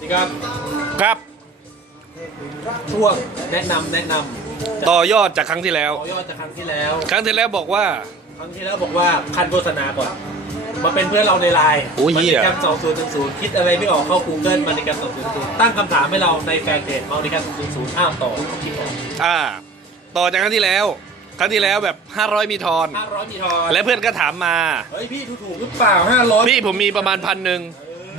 นี่ครับครับ ช่วงแนะนำแนะนำต่อยอดจากครั้งที่แล้ว ต่อยอดจากครั้งที่แล้ว ครั้งที่แล้วบอกว่า ครั้งที่แล้วบอกว่าคันโฆษณาก่อน มาเป็นเพื่อนเราในไลน์โอ้ยเหี้มัยนิกรรม2000คิดอะไรไม่ออกเข้า Google มันนิกรรม2000ตั้งคำถามให้เราในแฟนเพจมันนิกรรม2000ห้ามต่อคิดออกอ่า ต่อจากครั้งที่แล้ว ครั้งที่แล้วแบบ 500 มีทอน500มีทอนและเพื่อนก็ถามมา เฮ้ยพี่ดูถูกหรือเปล่า500พี่ผมมีประมาณพันหนึ่ง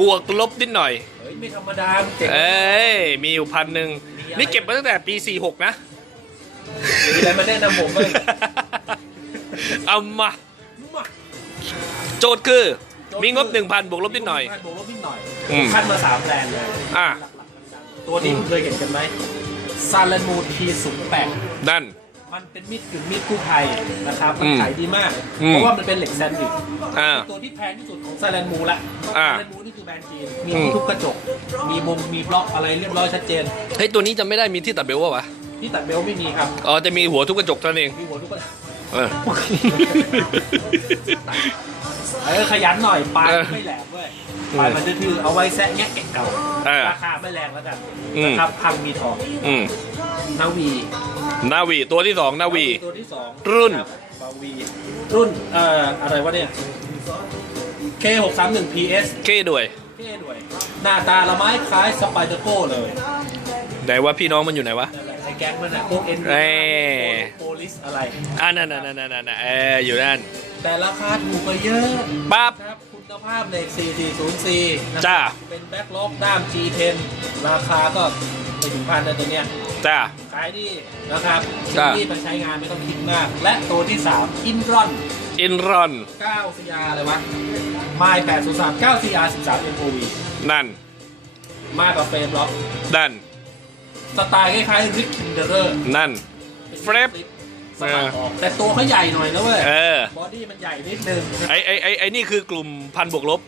บวกลบนิดหน่อยเฮ้ย ไม่ธรรมดาเจ๋งเอ้ย มีอยู่พันหนึ่ง นี่เก็บมาตั้งแต่ปี 46 นะ มีอะไรมาแนะนำผมบ้างเอามาโจทย์คือ มีงบ 1,000 บวกลบนิดหน่อย บวกลบนิดหน่อยอืมคัดมาสามแบรนด์เลยอะตัวนี้คุณเคยเห็นกันไหมซาลามูทีสูงแปดนั่น มันเป็นมีดกึ่งมีดกู้ภัยนะครับมันอืมขายดีมากอืมเพราะว่ามันเป็นเหล็กแซนด์วิชอ่า ตัวที่แพงที่สุดของซาลามูละอ่าซาลามูนี่คือแบรนด์จีน มีอืมทุกกระจก มีมุมมีบล็อกอะไรเรียบร้อยชัดเจน เฮ้ยตัวนี้จะไม่ได้มีที่ตัดเบลวะวะที่ตัดเบลต์ไม่มีครับ อ๋อจะมีหัวทุกกระจกเท่านั้นเองมีหัวทุกกระจกเออ เออขยันหน่อยปลายเออไม่แหลมเว้ยปลายมันดื้อๆเอาไว้แซะแงะแกะเก่าเออราคาไม่แรงแล้วกันอืม นะครับพังมีทองอืมนาวี นาวีตัวที่สองนาวี ตัวที่สองรุ่นครับบาวีรุ่นเอ่ออะไรวะเนี่ย K631 PS เก้ด้วย เท่ด้วย หน้าตาละไม้คล้ายสไปเดอร์โก้เลยไหนว่าพี่น้องมันอยู่ไหนวะ นั่นแหละไอ้แก๊งมันอะพวกเอ็นเอ้ย โพลิสอะไร อ่านั่นนั่นนั่นนั่นเอออยู่นั่นแต่ราคาถูกกว่าเยอะปั๊บ ครับคุณภาพเหล็ก 4404นะจ้า เป็นแบ็คล็อกด้าม G10 ราคาก็ไม่ถึงพันนะตัวเนี้ย จ้า ขายดีนะครับจ้ะ ที่ไปใช้งานไม่ต้องคิดมาก และตัวที่ 3 อินรอนอินรอน 9 CR อะไรวะไมล์803 9 CR 13 MOV นั่น มากกว่าเฟรมล็อก นั่น สไตล์คล้ายๆริกคินเดอร์นั่น เฟรปสมัครออกแต่ตัวเขาใหญ่หน่อยนะเว้ย เออ บอดี้มันใหญ่นิดนึงไอไอไอไอนี่คือกลุ่มพันบวกลบ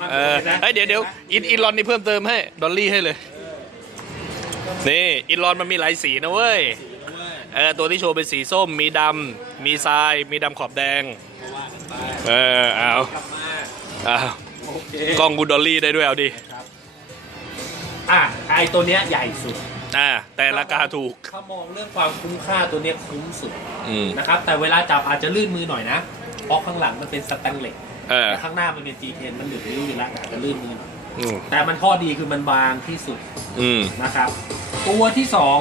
มันเออนะไอยเดี๋ยวเดี๋ยวอินอินรอนนี่เพิ่มเติมให้ ดอลลี่ให้เลย นี่อินรอนมันมีหลายสีนะเว้ยเออตัวที่โชว์เป็นสีส้มมีดำมีทราย มีดำขอบแดงว่ากันไปเออเอากลับมาเอาโอเคกล้องกูดอลลี่ได้ด้วยเอาดิครับอะไอตัวเนี้ยใหญ่สุดอ่าแต่ราคาถูกถ้ามองเรื่องความคุ้มค่าตัวเนี้ยคุ้มสุดอืมนะครับ แต่เวลาจับอาจจะลื่นมือหน่อยนะเพราะข้างหลังมันเป็นสแตนเลสเออแต่ข้างหน้ามันเป็น G10 มันหนึบนิ้วอยู่แล้วอาจจะลื่นมือหน่อย อืมแต่มันข้อดีคือมันบางที่สุดอืม นะครับ ตัวที่สอง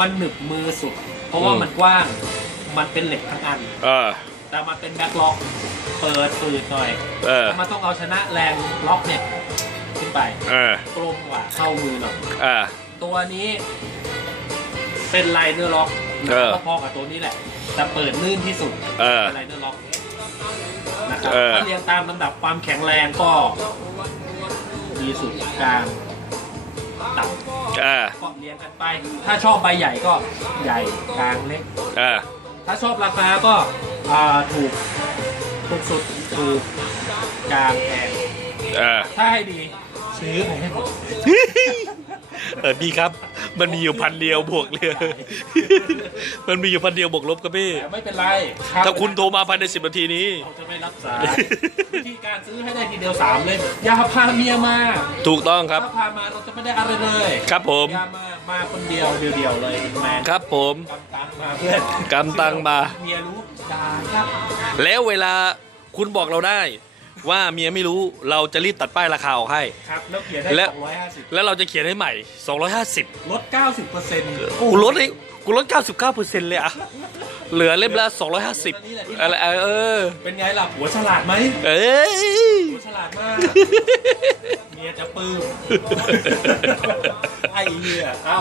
มันหนึบมือสุด เพราะว่าอืม มันกว้างมันเป็นเหล็กทั้งอัน เออแต่มันเป็นแบ็คล็อกเปิดฝืดหน่อยเออมันต้องเอาชนะแรงล็อกเนี่ยขึ้นไปเออกลมกว่าเข้ามือหน่อย เออ ตัวนี้เป็นไลเนอร์ล็อกเออ ก็พอกับตัวนี้แหละ แต่เปิดลื่นที่สุดเออ เป็นไลเนอร์ล็อกนะครับเออ ถ้าเรียงตามลำดับความแข็งแรงก็ ดีสุดกลางต่ำเออก็เรียงกันไป ถ้าชอบใบใหญ่ก็ใหญ่กลางเล็ก เออถ้าชอบราคาก็อ่าถูกถูกสุดถูกกลางแพงเออถ้าให้ดีซื้อไปให้หมด เออดีครับ มันมีอยู่พันเดียวบวกเลยมันมีอยู่พันเดียวบวกลบครับพี่ แต่ไม่เป็นไรถ้าคุณโทรมาภายในสิบนาทีนี้ เราจะไม่รับสายวิธีการซื้อให้ได้ทีเดียวสามเลยอย่าพาเมียมาถูกต้องครับ ถ้าพามาเราจะไม่ได้อะไรเลยครับผม อย่ามามาคนเดียวเดียวๆเลยแมนครับผมกำตังมาเพื่อนกำตังมา เมียรู้ด่าครับ แล้วเวลาคุณบอกเราได้ ว่าเมียไม่รู้เราจะรีบตัดป้ายราคาออกให้ ครับแล้วเขียนได้ และสองร้อยห้าสิบแล้วเราจะเขียนให้ใหม่ 250ลดเก้าสิบเปอร์เซ็นต์กูลดให้กูลด 99%เลยอะเหลือเล่มละ250อะไรเออ เป็นไงล่ะ หัวฉลาดไหมเอ้ย หัวฉลาดมาก เมียจะปลื้ม ไอ้เหี้ยเอ้า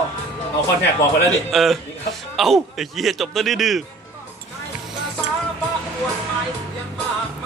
เอาคอนแทคบอกไปแล้วดิ เออนี่ครับเอ้าไอ้เหี้ยจบตัวดื้อๆ